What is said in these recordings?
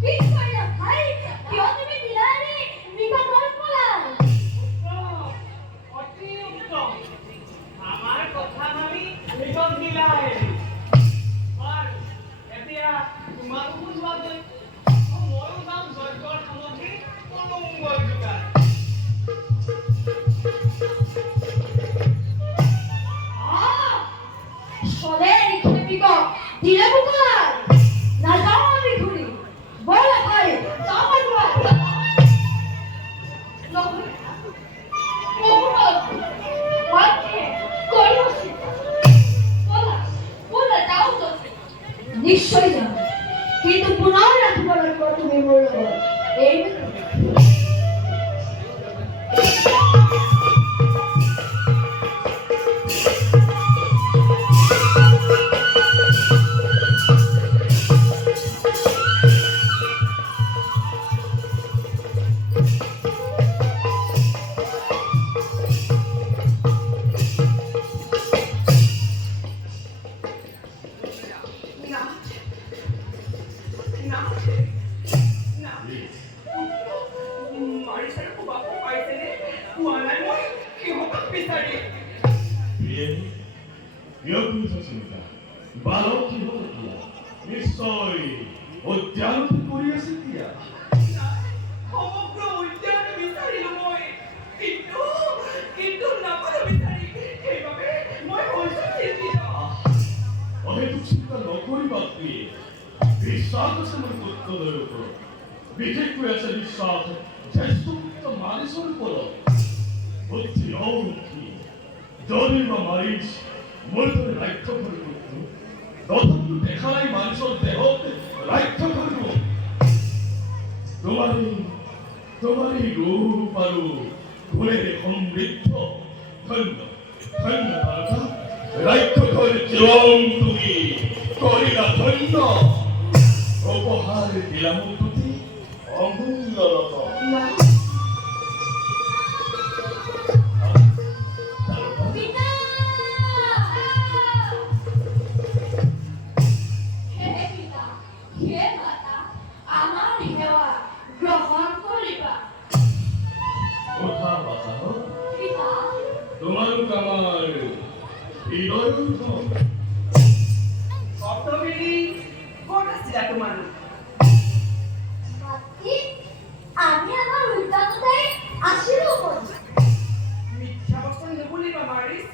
ঠিক কইৰা ভাই কিয় তুমি দিলা নিশ্চয় যাম, কিন্তু পুনৰ ৰাখিব লাগিব তুমি মোৰ লগত। এই নিশ্চয় উদ্যান কৰি আছে দিয়া সমগ্ৰ উদ্যান বিচাৰিলো মই, কিন্তু নাপালো বিচাৰি। সেইবাবে মই হৈছো চিন্তিত। অহেতুক চিন্তা নকৰিবা প্ৰিয়ে। বিশ্বাস আছে মোৰ পুত্ৰৰ ওপৰত, বিশেষকৈ আছে বিশ্বাস জ্যেষ্ঠ পুত্ৰ মাৰিছৰ ওপৰত। বুদ্ধি অবুদ্ধি যদি বা মাৰিছ মোৰ দৰে ৰাক্ষসৰ পুত্ৰ, তথাপিও দেখা নাই মাৰিছৰ দেহত ৰাক্ষসৰ ৰূপ। তোমাৰে ৰূপ আৰু গুণেৰে সমৃদ্ধ ধন্য ধন্য তাৰকা ৰাক্ষসৰ জীৱন তুমি কৰিলা ধন্য। উপহাৰ দিলা মোৰ প্ৰতি অমূল্য ৰত্ন। তোমালোক আমাৰ হৃদয়ৰ ধন। শব্দবেদী ক'ত আছিলা তোমালোক? আমি আমাৰ উদ্যানতে আছিলো। মিথ্যা বচন নুবুলিবা মাৰিছ।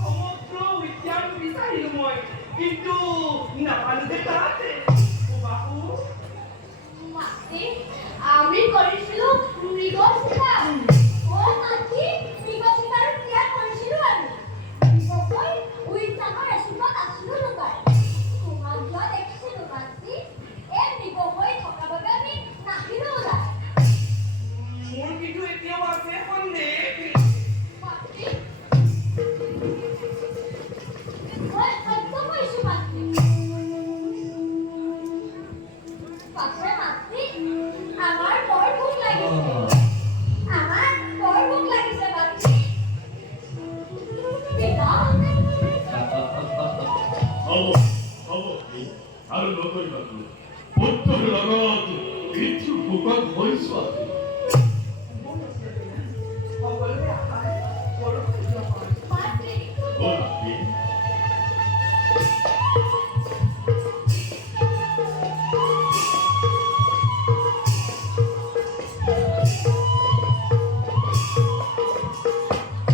সমগ্ৰ উদ্যান বিচাৰিলো মই, কিন্তু নাপালো যে তাত।